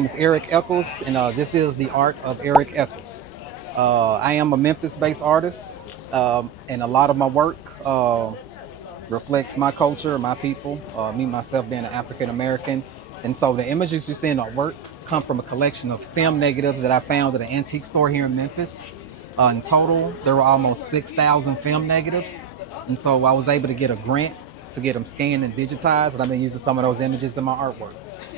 name is Eric Eccles, and this is the art of Eric Eccles. I am a Memphis-based artist, and a lot of my work reflects my culture, my people, me myself being an African American. And so the images you see in our work come from a collection of film negatives that I found at an antique store here in Memphis. In total, there were almost 6,000 film negatives. And so I was able to get a grant to get them scanned and digitized, and I've been using some of those images in my artwork.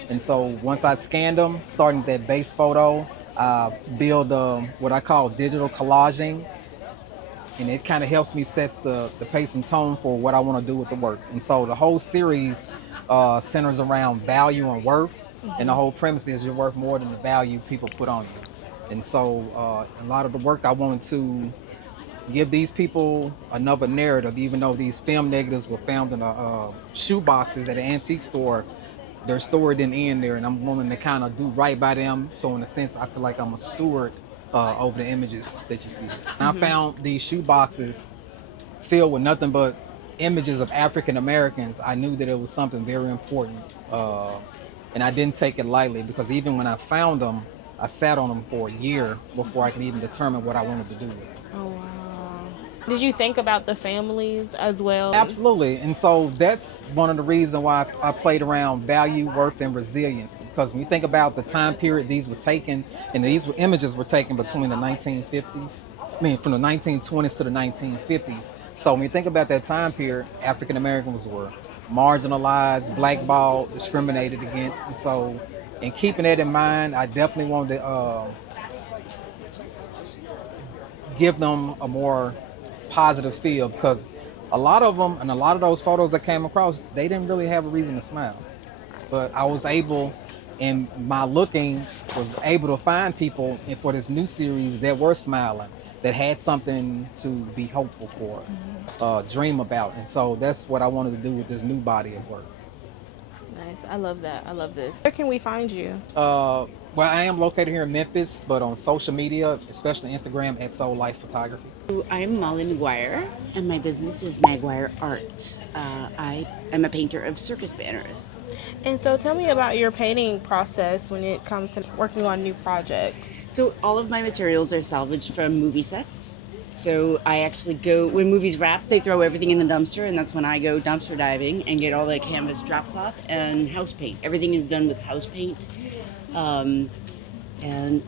And so once I scanned them, starting with that base photo, I build what I call digital collaging, and it kind of helps me set the pace and tone for what I want to do with the work. And so the whole series centers around value and worth, and the whole premise is you're worth more than the value people put on you. And so a lot of the work I wanted to give these people another narrative, even though these film negatives were found in shoe boxes at an antique store. Their story didn't end there, and I'm wanting to kind of do right by them. So in a sense, I feel like I'm a steward over the images that you see. And I found these shoe boxes filled with nothing but images of African Americans. I knew that it was something very important, and I didn't take it lightly, because even when I found them, I sat on them for a year before I could even determine what I wanted to do with them. Oh, wow. Did you think about the families as well? Absolutely. And so that's one of the reasons why I played around value, worth, and resilience. Because when you think about the time period these were taken, and these images were taken between the 1950s, from the 1920s to the 1950s. So when you think about that time period, African Americans were marginalized, blackballed, discriminated against. And so in keeping that in mind, I definitely wanted to give them a more positive feel, because a lot of them and a lot of those photos that came across, they didn't really have a reason to smile. But I was able, in my looking, was able to find people for this new series that were smiling, that had something to be hopeful for, dream about. And so that's what I wanted to do with this new body of work. Nice. I love that. I love this. Where can we find you? Well, I am located here in Memphis, but on social media, especially Instagram, at Soul Life Photography. I'm Molly McGuire, and my business is Maguire Art. I am a painter of circus banners. And so tell me about your painting process when it comes to working on new projects. So all of my materials are salvaged from movie sets. So I actually go, when movies wrap, they throw everything in the dumpster, and that's when I go dumpster diving and get all the canvas drop cloth and house paint. Everything is done with house paint. And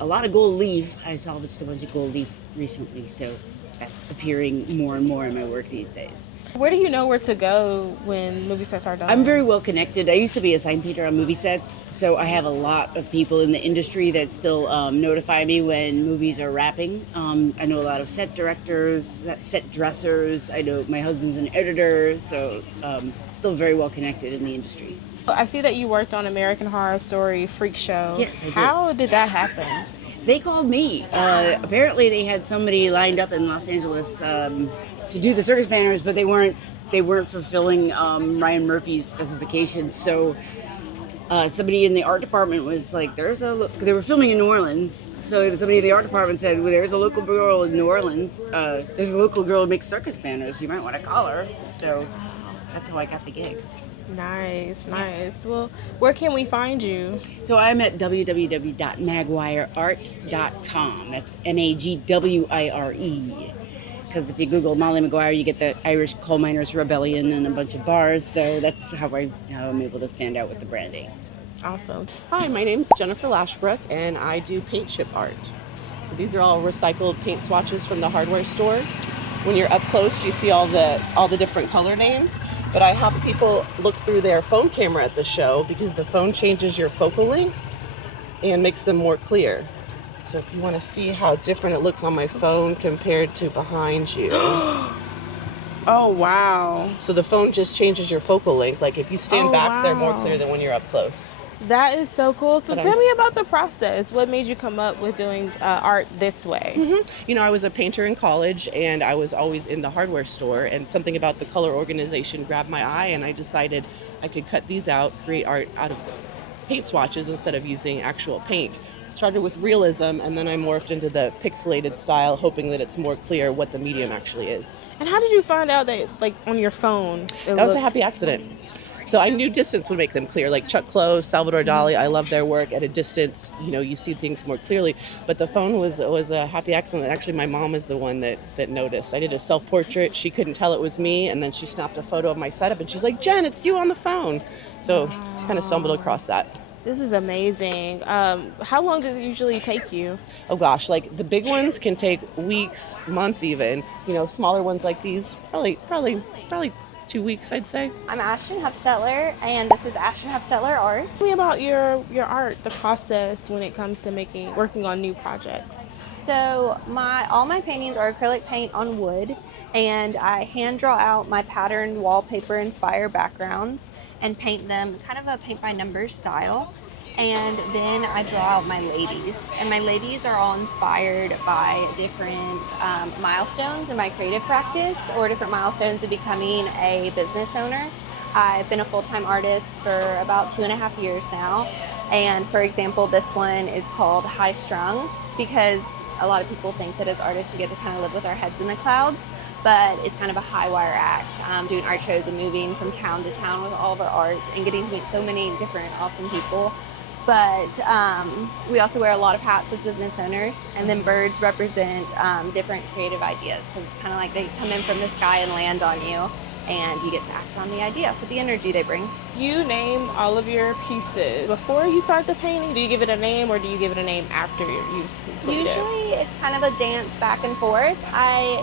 a lot of gold leaf. I salvaged a bunch of gold leaf recently, so that's appearing more and more in my work these days. Where do you know where to go when movie sets are done? I'm very well connected. I used to be a sign painter on movie sets, so I have a lot of people in the industry that still notify me when movies are wrapping. I know a lot of set directors, set dressers. I know my husband's an editor, so still very well connected in the industry. I see that you worked on American Horror Story Freak Show. Yes, I did. How did that happen? They called me. Apparently they had somebody lined up in Los Angeles to do the circus banners, but they weren't fulfilling Ryan Murphy's specifications. So somebody in the art department was like, they were filming in New Orleans. So somebody in the art department said, well, there's a local girl in New Orleans. There's a local girl who makes circus banners. You might want to call her. So that's how I got the gig. Nice. Well, where can we find you? So I'm at www.magwireart.com. That's MAGWIRE. Because if you Google Molly McGuire, you get the Irish Coal Miners Rebellion and a bunch of bars. So that's how I'm able to stand out with the branding. Awesome. Hi, my name's Jennifer Lashbrook, and I do paint chip art. So these are all recycled paint swatches from the hardware store. When you're up close, you see all the different color names. But I have people look through their phone camera at the show because the phone changes your focal length and makes them more clear. So if you want to see how different it looks on my phone compared to behind you. Oh, wow. So the phone just changes your focal length. Like if you stand back, they're more clear than when you're up close. That is so cool. So tell me about the process. What made you come up with doing art this way? Mm-hmm. You know, I was a painter in college, and I was always in the hardware store, and something about the color organization grabbed my eye, and I decided I could cut these out, create art out of paint swatches instead of using actual paint. Started with realism, and then I morphed into the pixelated style, hoping that it's more clear what the medium actually is. And how did you find out that, like, on your phone, That was a happy accident. So I knew distance would make them clear. Like Chuck Close, Salvador Dali, I love their work. At a distance, you see things more clearly. But the phone was a happy accident. Actually, my mom is the one that noticed. I did a self-portrait. She couldn't tell it was me, and then she snapped a photo of my setup, and she's like, "Jen, it's you on the phone." So kind of stumbled across that. This is amazing. How long does it usually take you? Oh gosh, like the big ones can take weeks, months even. Smaller ones like these, probably 2 weeks, I'd say. I'm Ashton Huffstetler, and this is Ashton Huffstetler Art. Tell me about your art, the process when it comes to working on new projects. So all my paintings are acrylic paint on wood, and I hand draw out my patterned wallpaper inspired backgrounds and paint them kind of a paint by numbers style. And then I draw out my ladies, and my ladies are all inspired by different milestones in my creative practice, or different milestones of becoming a business owner. I've been a full-time artist for about 2.5 years now, and for example, this one is called High Strung because a lot of people think that as artists we get to kind of live with our heads in the clouds, but it's kind of a high wire act, doing art shows and moving from town to town with all of our art and getting to meet so many different awesome people. But we also wear a lot of hats as business owners, and then birds represent different creative ideas, because it's kind of like they come in from the sky and land on you, and you get to act on the idea with the energy they bring. You name all of your pieces before you start the painting. Do you give it a name, or do you give it a name after you've completed? Usually it's kind of a dance back and forth. I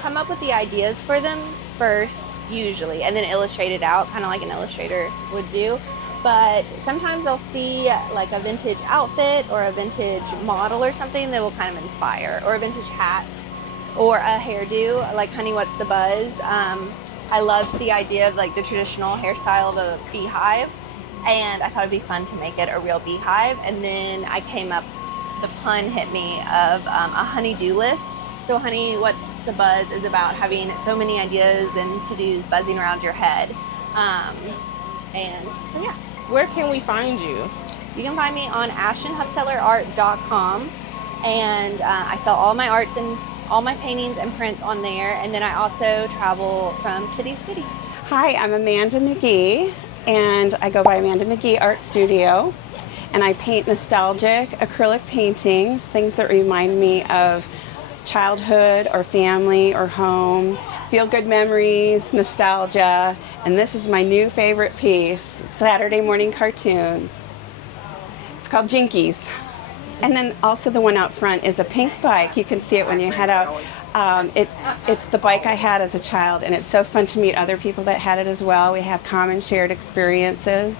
come up with the ideas for them first, usually, and then illustrate it out, kind of like an illustrator would do. But sometimes I'll see like a vintage outfit or a vintage model or something that will kind of inspire, or a vintage hat or a hairdo, like Honey, What's the Buzz? I loved the idea of like the traditional hairstyle of a beehive, and I thought it'd be fun to make it a real beehive. And then the pun hit me of a honey-do list. So Honey, What's the Buzz is about having so many ideas and to-dos buzzing around your head. And so yeah. Where can we find you? You can find me on ashtonhuffstetlerart.com, and I sell all my arts and all my paintings and prints on there, and then I also travel from city to city. Hi, I'm Amanda McGee, and I go by Amanda McGee Art Studio, and I paint nostalgic acrylic paintings, things that remind me of childhood or family or home, feel-good memories, nostalgia, and this is my new favorite piece, Saturday morning cartoons. It's called Jinkies. And then also the one out front is a pink bike. You can see it when you head out. It's the bike I had as a child, and it's so fun to meet other people that had it as well. We have common shared experiences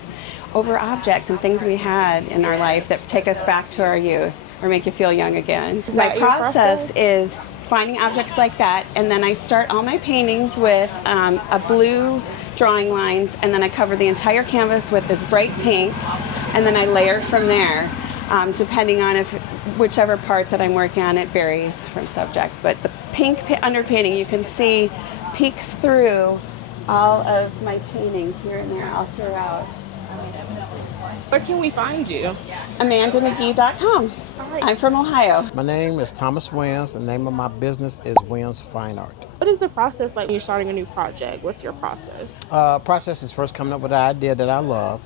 over objects and things we had in our life that take us back to our youth or make you feel young again. My process is finding objects like that, and then I start all my paintings with a blue drawing lines, and then I cover the entire canvas with this bright pink, and then I layer from there. Depending on whichever part that I'm working on, it varies from subject. But the pink underpainting, you can see, peeks through all of my paintings here and there all throughout. Where can we find you? AmandaMcGee.com. I'm from Ohio. My name is Thomas Wins. The name of my business is Wins Fine Art. What is the process like when you're starting a new project? What's your process? Process is first coming up with an idea that I love,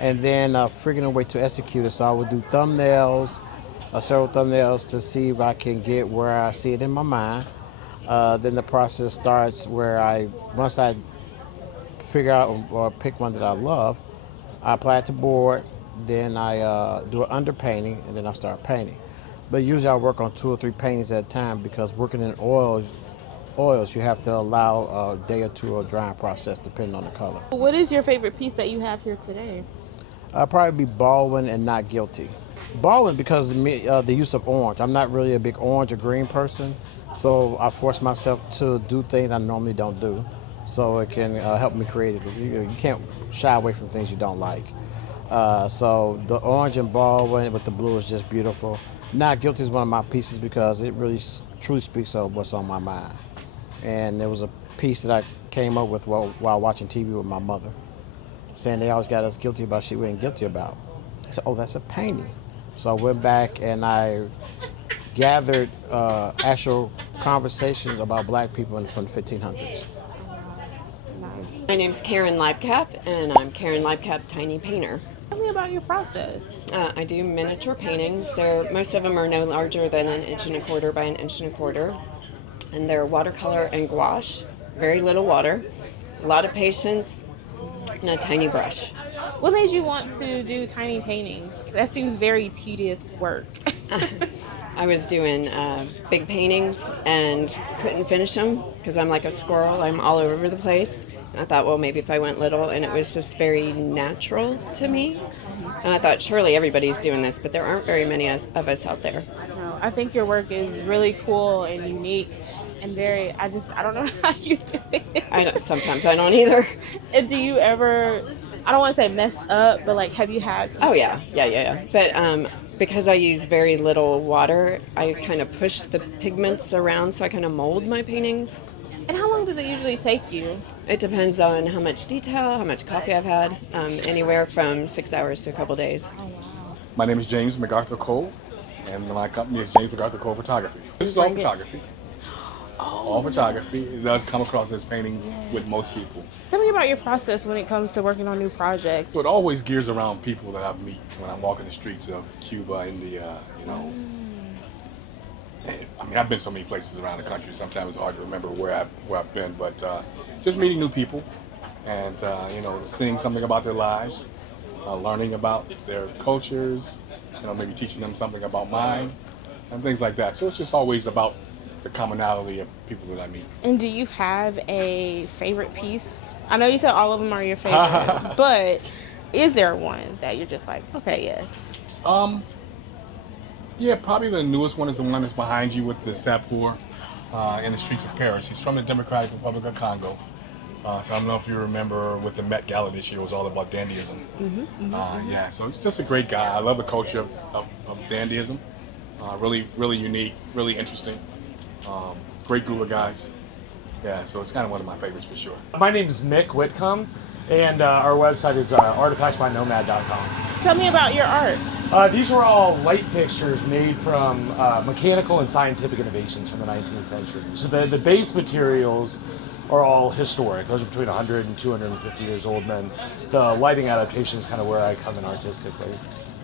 and then figuring a way to execute it. So I would do thumbnails, several thumbnails to see if I can get where I see it in my mind. Then the process starts where once I figure out or pick one that I love, I apply it to board, then I do an underpainting, and then I start painting. But usually I work on 2 or 3 paintings at a time, because working in oils you have to allow a day or 2 of drying process depending on the color. What is your favorite piece that you have here today? Probably be Baldwin and Not Guilty. Baldwin because of the use of orange. I'm not really a big orange or green person, so I force myself to do things I normally don't do, so it can help me creatively. You can't shy away from things you don't like. So the orange and Baldwin with the blue is just beautiful. Not Guilty is one of my pieces because it really truly speaks of what's on my mind. And there was a piece that I came up with while watching TV with my mother, saying they always got us guilty about shit we ain't guilty about. I said, oh, that's a painting. So I went back and I gathered actual conversations about black people from the 1500s. Nice. My name's Karen Leibkap, and I'm Karen Leibkap Tiny Painter. Tell me about your process. I do miniature paintings. Most of them are no larger than 1.25 by 1.25 inches, and they're watercolor and gouache. Very little water, a lot of patience, and a tiny brush. What made you want to do tiny paintings? That seems very tedious work. I was doing big paintings and couldn't finish them because I'm like a squirrel. I'm all over the place. And I thought, well, maybe if I went little, and it was just very natural to me. And I thought, surely everybody's doing this, but there aren't very many of us out there. No, I think your work is really cool and unique and I don't know how you do it. Sometimes I don't either. And do you ever, I don't want to say mess up, but like, have you had? Oh, yeah. But because I use very little water, I kind of push the pigments around, so I kind of mold my paintings. And how long does it usually take you? It depends on how much detail, how much coffee I've had, anywhere from 6 hours to a couple days. My name is James MacArthur Cole, and my company is James MacArthur Cole Photography. This is all photography. All photography. It does come across as painting with most people. Tell me about your process when it comes to working on new projects. So it always gears around people that I meet when I'm walking the streets of Cuba, India, I mean, I've been so many places around the country. Sometimes it's hard to remember where I've been, but just meeting new people and seeing something about their lives, learning about their cultures, maybe teaching them something about mine, and things like that. So it's just always about the commonality of people that I meet. And do you have a favorite piece? I know you said all of them are your favorite, but is there one that you're just like, okay, yes? Yeah, probably the newest one is the one that's behind you with the Sapeur in the streets of Paris. He's from the Democratic Republic of Congo. So I don't know if you remember with the Met Gala this year, it was all about dandyism. Yeah, so he's just a great guy. I love the culture of dandyism. Really, really unique, really interesting. Great group of guys. Yeah, so it's kind of one of my favorites for sure. My name is Mick Whitcomb, and our website is artifactsbynomad.com. Tell me about your art. These were all light fixtures made from mechanical and scientific innovations from the 19th century. So the base materials are all historic. Those are between 100 and 250 years old, and then the lighting adaptation is kind of where I come in artistically.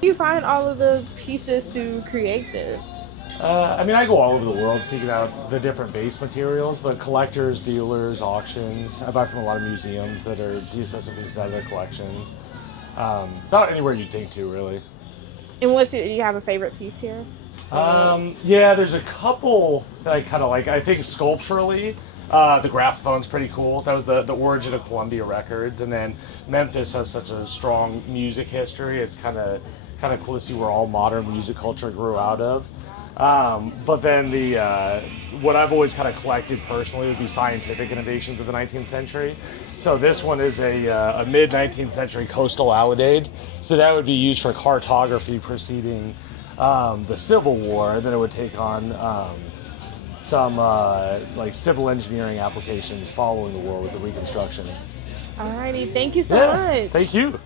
Do you find all of the pieces to create this? I mean, I go all over the world seeking out the different base materials, but collectors, dealers, auctions. I buy from a lot of museums that are deassessing pieces out of their collections. About anywhere you'd think to, really. And do you have a favorite piece here? Yeah, there's a couple that I kind of like. I think sculpturally, the graphophone's pretty cool. That was the origin of Columbia Records, and then Memphis has such a strong music history. It's kind of cool to see where all modern music culture grew out of. But then what I've always kind of collected personally would be scientific innovations of the 19th century. So this one is a mid-19th century coastal alidade. So that would be used for cartography preceding the Civil War, and then it would take on some like civil engineering applications following the war with the Reconstruction. Alrighty, thank you so much. Thank you.